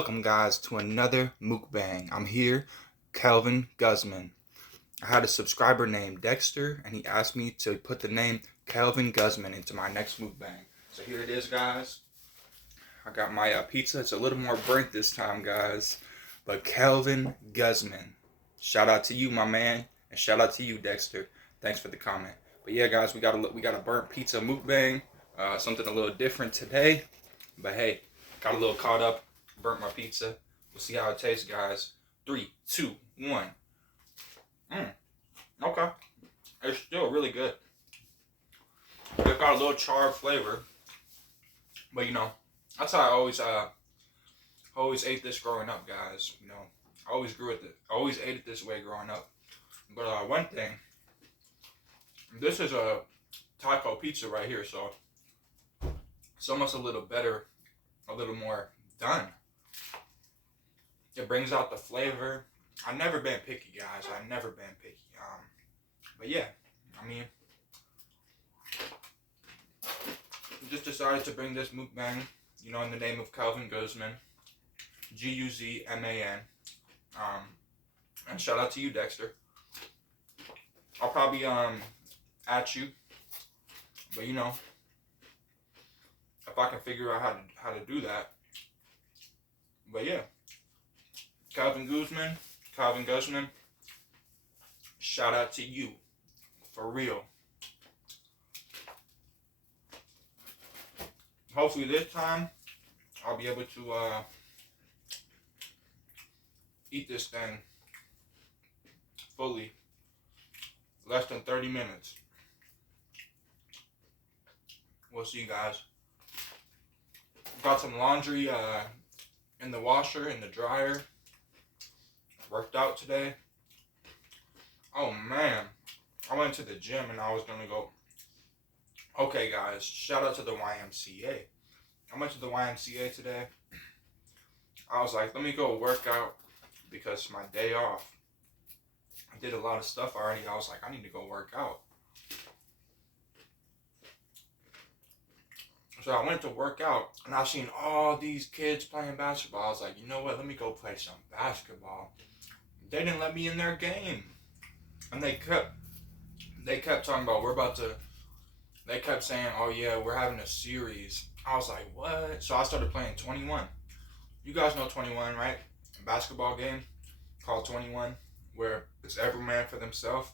Welcome, guys, to another Mukbang. I'm here, Calvin Guzman. I had a subscriber named Dexter, and he asked me to put the name Calvin Guzman into my next Mukbang. So here it is, guys. I got my pizza. It's a little more burnt this time, guys. But Calvin Guzman. Shout out to you, my man, and shout out to you, Dexter. Thanks for the comment. But yeah, guys, we got a burnt pizza Mukbang. Something a little different today. But hey, got a little caught up. Burnt my pizza. We'll see how it tastes, guys. 3, 2, 1. Okay. It's still really good. It got a little charred flavor. But that's how I always ate this growing up, guys. I always ate it this way growing up. But one thing, this is a taco pizza right here, so it's almost a little better, a little more done. It brings out the flavor. I've never been picky, guys. I've never been picky. But yeah, just decided to bring this mukbang, in the name of Calvin Guzman, Guzman. And shout out to you, Dexter. I'll probably at you, but if I can figure out how to do that. But yeah, Calvin Guzman, shout out to you, for real. Hopefully this time, I'll be able to eat this thing fully, less than 30 minutes. We'll see, guys. Got some laundry in the washer, in the dryer. Worked out today. Oh man, I went to the gym and I was gonna go. Okay, guys, shout out to the YMCA. I went to the YMCA today. I was like, let me go work out because it's my day off. I did a lot of stuff already. I was like, I need to go work out. So I went to work out, and I seen all these kids playing basketball. I was like, you know what? Let me go play some basketball. They didn't let me in their game, and they kept talking about They kept saying, oh yeah, we're having a series. I was like, what? So I started playing 21. You guys know 21, right? A basketball game called 21, where it's every man for themselves.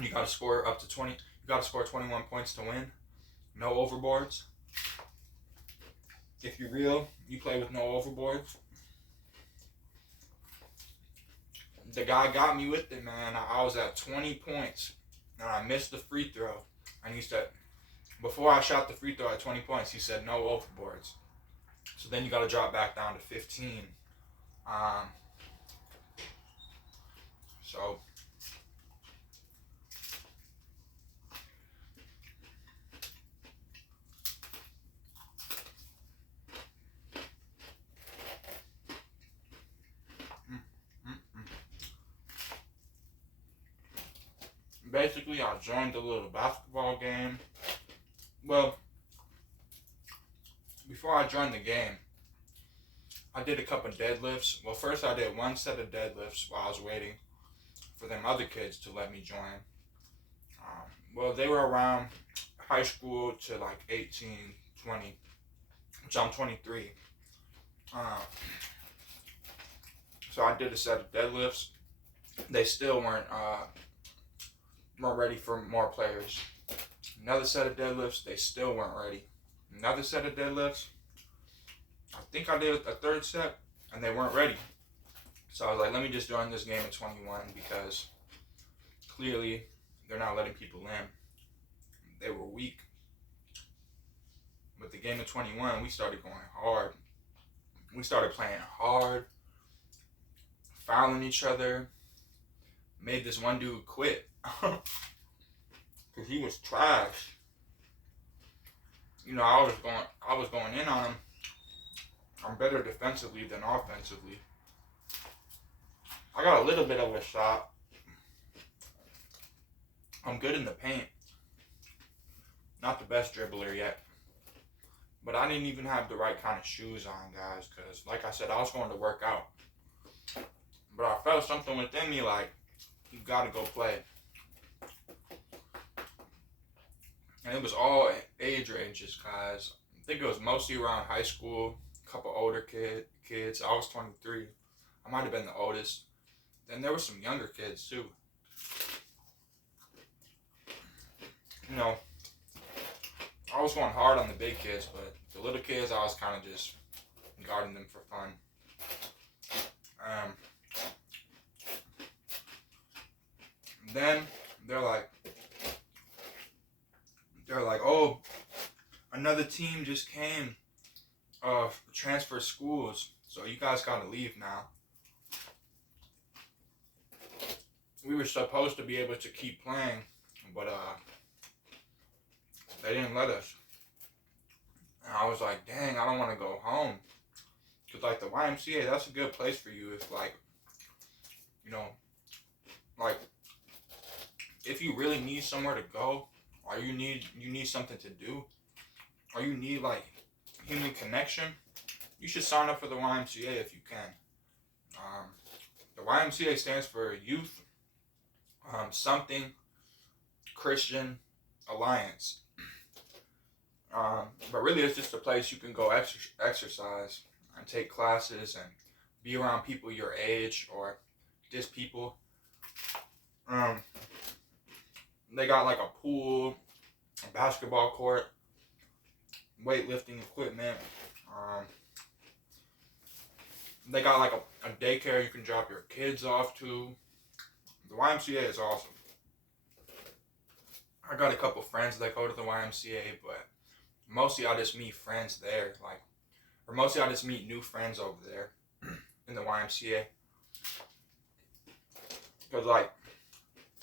You got to score up to 20. You got to score 21 points to win. No overboards. If you're real, you play with no overboards. The guy got me with it, man. I was at 20 points, and I missed the free throw. And he said, before I shot the free throw at 20 points, he said no overboards. So then you got to drop back down to 15. So basically, I joined a little basketball game. Well, before I joined the game, I did a couple deadlifts. Well, first I did one set of deadlifts while I was waiting for them other kids to let me join. Well, they were around high school to like 18, 20, which I'm 23. So I did a set of deadlifts. They still weren't ready for more players. Another set of deadlifts, they still weren't ready. Another set of deadlifts, I think I did a third set, and they weren't ready. So I was like, let me just join this game at 21 because clearly they're not letting people in. They were weak. With the game at 21, we started going hard. We started playing hard, fouling each other. Made this one dude quit. Because he was trash. I was going in on him. I'm better defensively than offensively. I got a little bit of a shot. I'm good in the paint. Not the best dribbler yet. But I didn't even have the right kind of shoes on, guys, because, like I said, I was going to work out. But I felt something within me like, you gotta go play. And it was all age ranges, guys. I think it was mostly around high school, a couple older kids. I was 23. I might have been the oldest. Then there were some younger kids, too. You know, I was going hard on the big kids, but the little kids, I was kind of just guarding them for fun. Then they're like, oh, another team just came, transfer schools, so you guys gotta leave now. We were supposed to be able to keep playing, but they didn't let us. And I was like, dang, I don't want to go home. Because, like, the YMCA, that's a good place for you if, like, you know, like, if you really need somewhere to go, or you need something to do, or you need, like, human connection, you should sign up for the YMCA if you can. The YMCA stands for Youth Something Christian Alliance. But really, it's just a place you can go exercise and take classes and be around people your age or just people. They got like a pool, a basketball court, weightlifting equipment. They got like a daycare you can drop your kids off to. The YMCA is awesome. I got a couple friends that go to the YMCA, but mostly I just meet friends there, or mostly I just meet new friends over there in the YMCA. Because, like,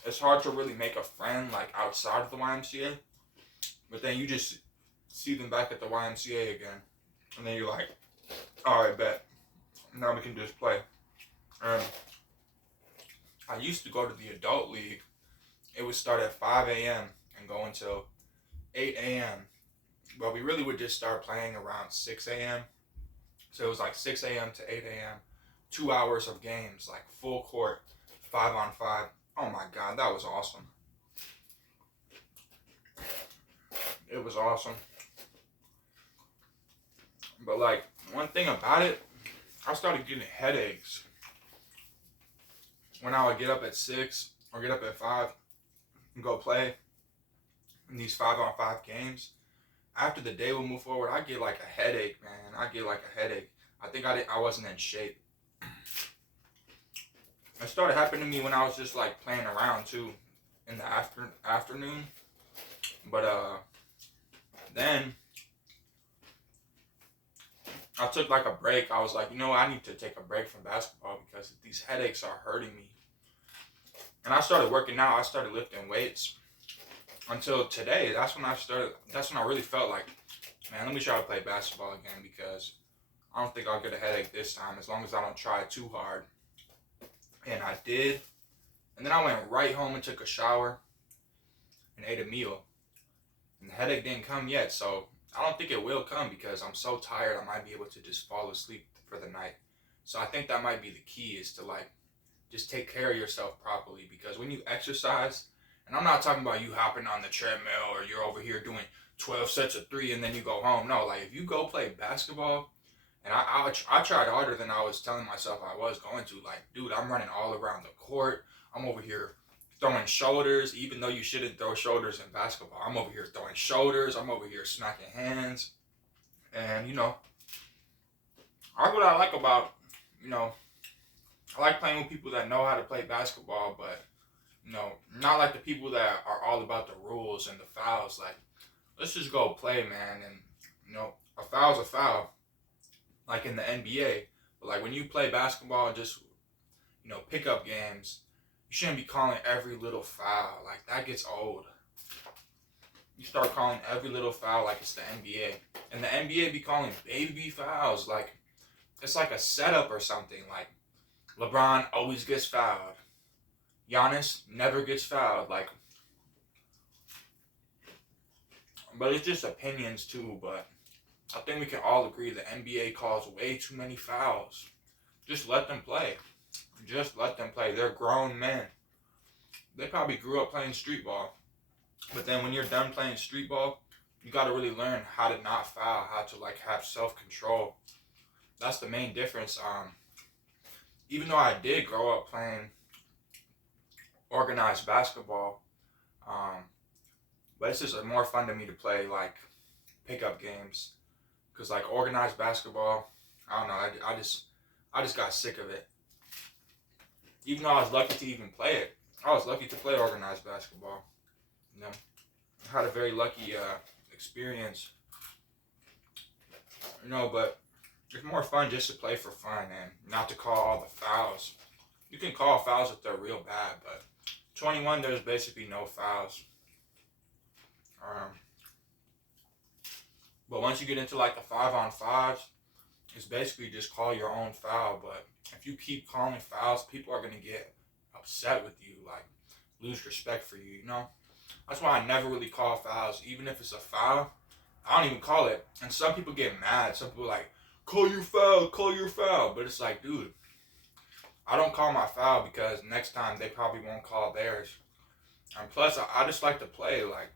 it's hard to really make a friend, like, outside of the YMCA, but then you just see them back at the YMCA again, and then you're like, alright, bet. Now we can just play. I used to go to the adult league. It would start at 5 a.m. and go until 8 a.m. But we really would just start playing around 6 a.m. So it was like 6 a.m. to 8 a.m. 2 hours of games, like full court, 5-on-5. Oh my God, that was awesome. It was awesome. But, like, one thing about it, I started getting headaches when I would get up at 6 or get up at 5 and go play in these 5-on-5 games. After the day would move forward, I get like a headache, man. I get like a headache. I think I wasn't in shape. It started happening to me when I was just like playing around too in the afternoon. But then I took like a break. I was like, you know what? I need to take a break from basketball because these headaches are hurting me. And I started working out. I started lifting weights. Until today, that's when I really felt like, man, let me try to play basketball again because I don't think I'll get a headache this time as long as I don't try too hard. And I did. And then I went right home and took a shower and ate a meal. And the headache didn't come yet, so I don't think it will come because I'm so tired I might be able to just fall asleep for the night. So I think that might be the key, is to like just take care of yourself properly, because when you exercise, and I'm not talking about you hopping on the treadmill or you're over here doing 12 sets of 3 and then you go home. No, like if you go play basketball, and I tried harder than I was telling myself I was going to. Like, dude, I'm running all around the court. I'm over here throwing shoulders, even though you shouldn't throw shoulders in basketball. I'm over here throwing shoulders. I'm over here smacking hands. And, you know, what I like about, you know, I like playing with people that know how to play basketball, but, you know, not like the people that are all about the rules and the fouls. Like, let's just go play, man. And, you know, a foul's a foul, like in the NBA. But, like, when you play basketball, just, you know, pickup games, you shouldn't be calling every little foul. Like, that gets old. You start calling every little foul like it's the NBA. And the NBA be calling baby fouls. Like, it's like a setup or something. Like, LeBron always gets fouled. Giannis never gets fouled. Like, but it's just opinions too. But I think we can all agree the NBA calls way too many fouls. Just let them play. Just let them play. They're grown men. They probably grew up playing street ball. But then when you're done playing street ball, you got to really learn how to not foul, how to like have self-control. That's the main difference. Even though I did grow up playing organized basketball, but it's just more fun to me to play like pickup games, because like organized basketball, I don't know, I just got sick of it. Even though I was lucky to even play it, I was lucky to play organized basketball. You know, I had a very lucky experience. You know, but it's more fun just to play for fun and not to call all the fouls. You can call fouls if they're real bad, but 21 there's basically no fouls. But once you get into like the 5-on-5s, it's basically just call your own foul. But if you keep calling fouls, people are gonna get upset with you, like lose respect for you. You know, that's why I never really call fouls, even if it's a foul. I don't even call it. And some people get mad. Some people are like, call your foul, call your foul. But it's like, dude, I don't call my foul because next time they probably won't call theirs. And plus, I just like to play, like.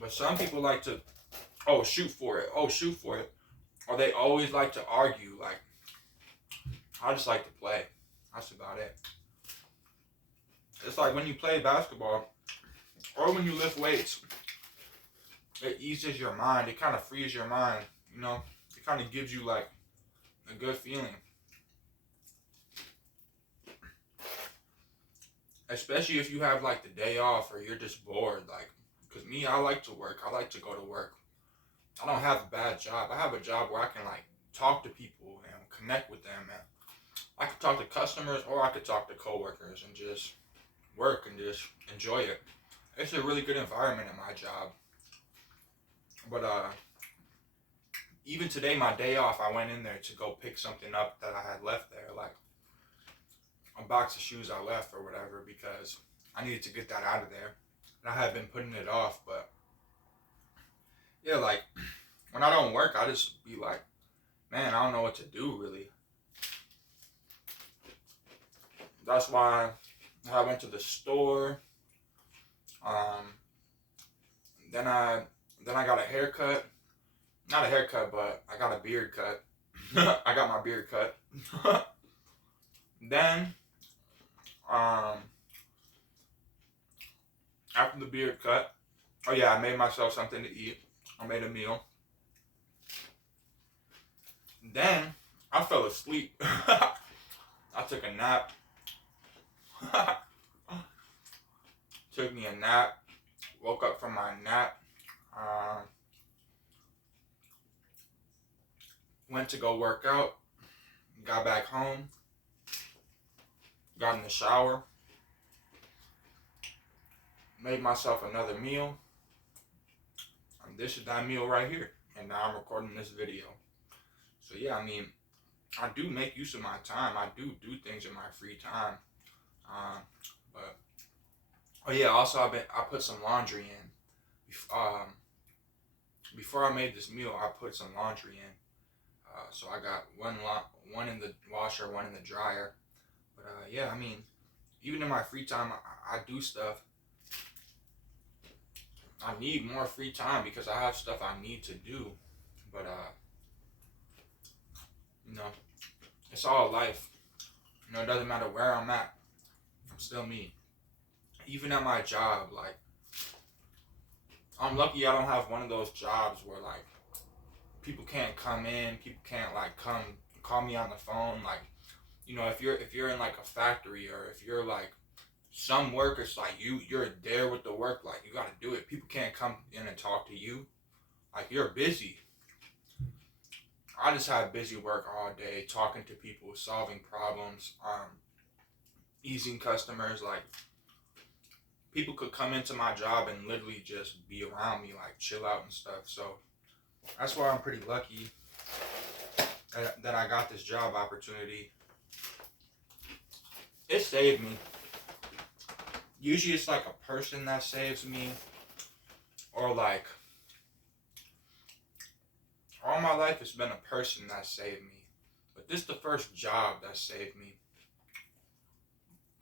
But some people like to, oh, shoot for it, oh, shoot for it. Or they always like to argue, like, I just like to play. That's about it. It's like when you play basketball, or when you lift weights, it eases your mind. It kind of frees your mind, you know. It kind of gives you, like, a good feeling. Especially if you have, like, the day off or you're just bored, like. Because me, I like to work. I like to go to work. I don't have a bad job. I have a job where I can, like, talk to people and connect with them. And I could talk to customers or I could talk to coworkers and just work and just enjoy it. It's a really good environment at my job. But even today, my day off, I went in there to go pick something up that I had left there. Like a box of shoes I left or whatever, because I needed to get that out of there. And I had been putting it off, but yeah, like when I don't work, I just be like, man, I don't know what to do really. That's why I went to the store. Then I got a haircut. Not a haircut, but I got a beard cut. I got my beard cut. Then, after the beard cut, oh yeah, I made myself something to eat. I made a meal. Then, I fell asleep. I took a nap. Took me a nap. Woke up from my nap. Went to go work out. Got back home. Got in the shower. Made myself another meal. And this is that meal right here. And now I'm recording this video. So yeah, I mean, I do make use of my time. I do things in my free time. But oh yeah, also I put some laundry in. Before I made this meal, I put some laundry in. So I got one in the washer, one in the dryer. But yeah, I mean, even in my free time, I do stuff. I need more free time because I have stuff I need to do. But you know, it's all life. You know, it doesn't matter where I'm at. I'm still me. Even at my job, like, I'm lucky I don't have one of those jobs where, like, people can't come in, people can't, like, come call me on the phone. Like, you know, if you're in, like, a factory, or if you're, like, some work, it's like you're there with the work, like, you gotta do it. People can't come in and talk to you. Like, you're busy. I just have busy work all day, talking to people, solving problems, easing customers. Like, people could come into my job and literally just be around me, like, chill out and stuff. So that's why I'm pretty lucky that I got this job opportunity. It saved me. Usually it's like a person that saves me, or like all my life it's been a person that saved me. But this is the first job that saved me.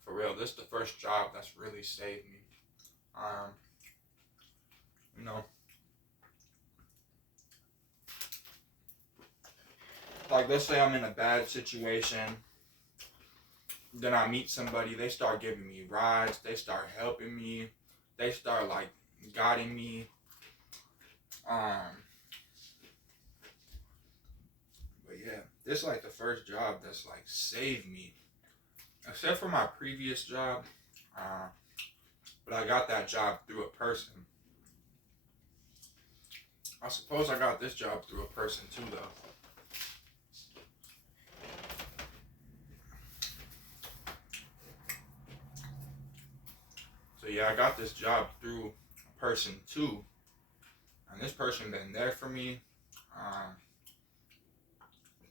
For real, this is the first job that's really saved me. You know, like let's say I'm in a bad situation, then I meet somebody, they start giving me rides, they start helping me, they start like guiding me. But yeah, this is like the first job that's like saved me. Except for my previous job, but I got that job through a person. I suppose I got this job through a person too, though. So yeah, I got this job through a person too, and this person been there for me,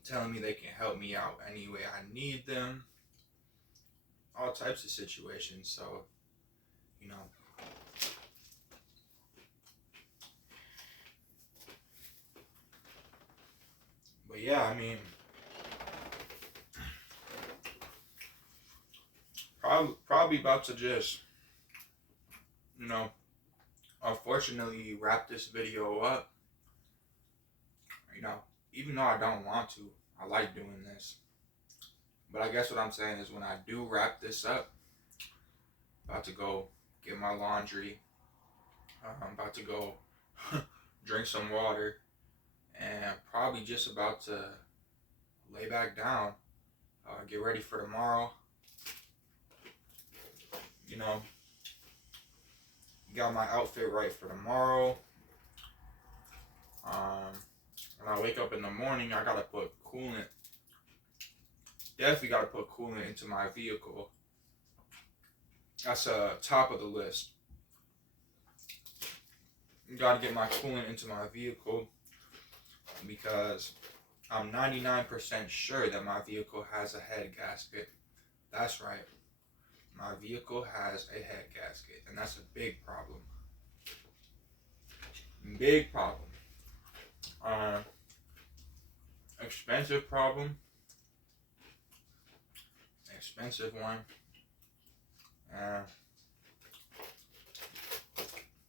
telling me they can help me out any way I need them, all types of situations. So, you know. But yeah, I mean, probably about to just, you know, unfortunately wrap this video up. You know, even though I don't want to, I like doing this. But I guess what I'm saying is when I do wrap this up, about to go get my laundry, I'm about to go drink some water, and probably just about to lay back down, get ready for tomorrow. You know, got my outfit right for tomorrow. When I wake up in the morning, I gotta put coolant. Definitely gotta put coolant into my vehicle. That's top of the list. Gotta get my coolant into my vehicle because I'm 99% sure that my vehicle has a head gasket. That's right. My vehicle has a head gasket, and that's a big problem. Big problem. Expensive problem. Expensive one.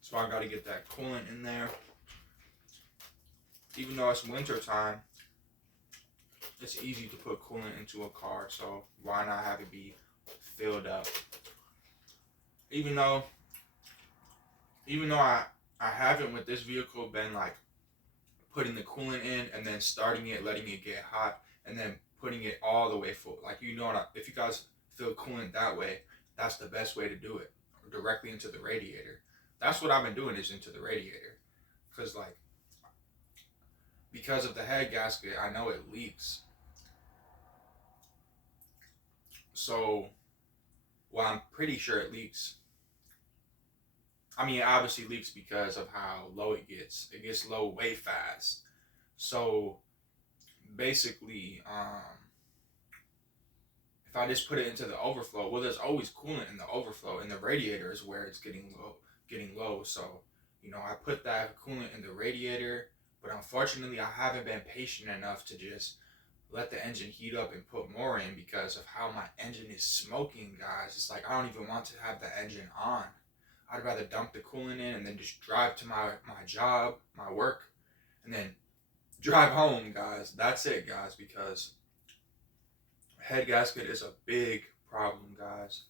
So I gotta get that coolant in there. Even though it's winter time, it's easy to put coolant into a car, so why not have it be filled up? Even though I haven't with this vehicle been like putting the coolant in and then starting it, letting it get hot, and then putting it all the way full. Like, you know, if you guys fill coolant that way, that's the best way to do it, directly into the radiator. That's what I've been doing, is into the radiator, because like, because of the head gasket, I know it leaks. So, well, I'm pretty sure it leaks. I mean, it obviously leaks because of how low it gets. It gets low way fast. So, basically, if I just put it into the overflow, well, there's always coolant in the overflow, and the radiator is where it's getting low. So, you know, I put that coolant in the radiator, but unfortunately, I haven't been patient enough to just let the engine heat up and put more in because of how my engine is smoking, guys. It's like, I don't even want to have the engine on. I'd rather dump the coolant in and then just drive to my job, my work, and then drive home, guys. That's it, guys, because head gasket is a big problem, guys.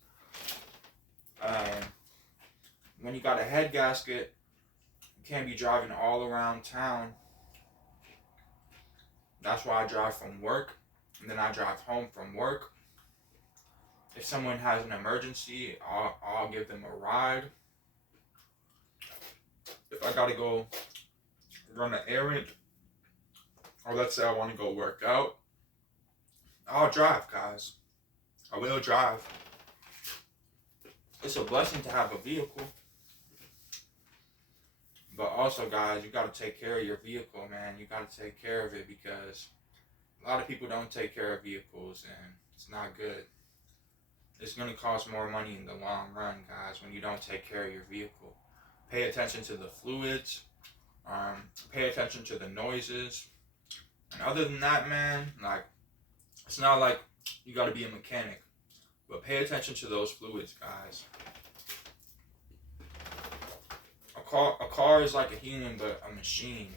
When you got a head gasket, you can't be driving all around town. That's why I drive from work, and then I drive home from work. If someone has an emergency, I'll give them a ride. If I gotta go run an errand, or let's say I want to go work out, I'll drive, guys. I will drive. It's a blessing to have a vehicle. But also, guys, you gotta take care of your vehicle, man. You gotta take care of it, because a lot of people don't take care of vehicles, and it's not good. It's gonna cost more money in the long run, guys, when you don't take care of your vehicle. Pay attention to the fluids. Pay attention to the noises. And other than that, man, like, it's not like you got to be a mechanic, but pay attention to those fluids, guys. A car is like a human, but a machine.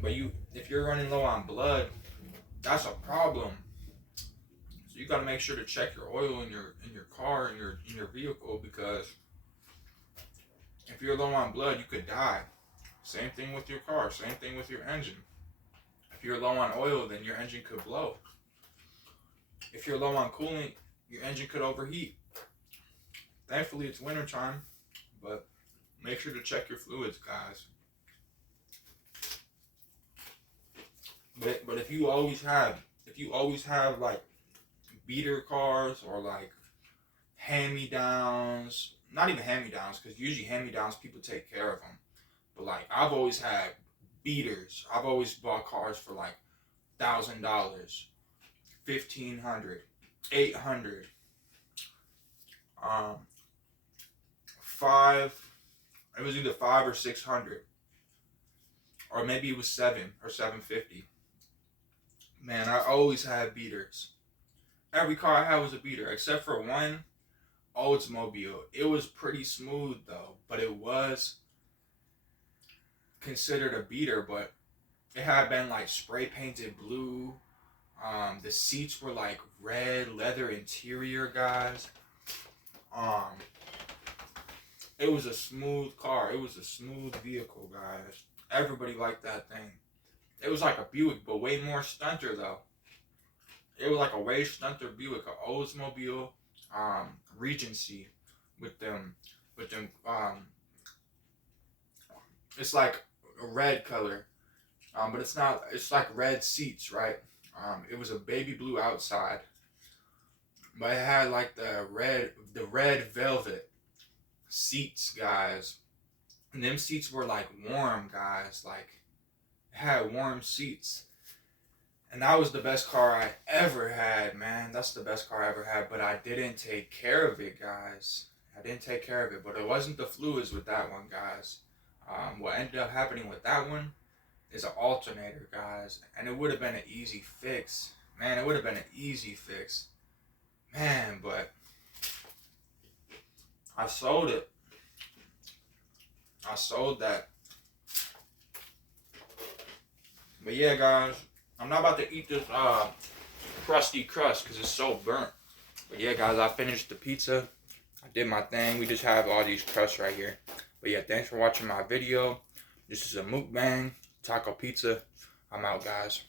But if you're running low on blood, that's a problem. So you got to make sure to check your oil in your car, in your vehicle, because if you're low on blood, you could die. Same thing with your car. Same thing with your engine. If you're low on oil, then your engine could blow. If you're low on coolant, your engine could overheat. Thankfully, it's wintertime, but make sure to check your fluids, guys. But if you always have like beater cars or like hand-me-downs, not even hand-me-downs, because usually hand-me-downs people take care of them. But like I've always had beaters. I've always bought cars for like $1,000, $1,500, $800, five. It was either $500 or $600, or maybe it was $700 or $750. Man, I always had beaters. Every car I had was a beater, except for one Oldsmobile. It was pretty smooth though, but it was considered a beater, but it had been like spray painted blue. The seats were like red leather interior, guys. It was a smooth car. It was a smooth vehicle, guys. Everybody liked that thing. It was like a Buick, but way more stunter though. It was like a way stunter Buick, an Oldsmobile Regency with them. It's like a red color, but it's not. It's like red seats, right? It was a baby blue outside, but it had like the red velvet seats, guys. And them seats were like warm, guys. Like, it had warm seats. And that was the best car I ever had, man. That's the best car I ever had. But I didn't take care of it, guys. I didn't take care of it. But it wasn't the fluids with that one, guys. What ended up happening with that one is an alternator, guys. And it would have been an easy fix. Man, it would have been an easy fix. Man, but I sold it. I sold that. But yeah, guys, I'm not about to eat this crusty crust because it's so burnt. But yeah, guys, I finished the pizza. I did my thing. We just have all these crusts right here. But yeah, thanks for watching my video. This is a mukbang taco pizza. I'm out, guys.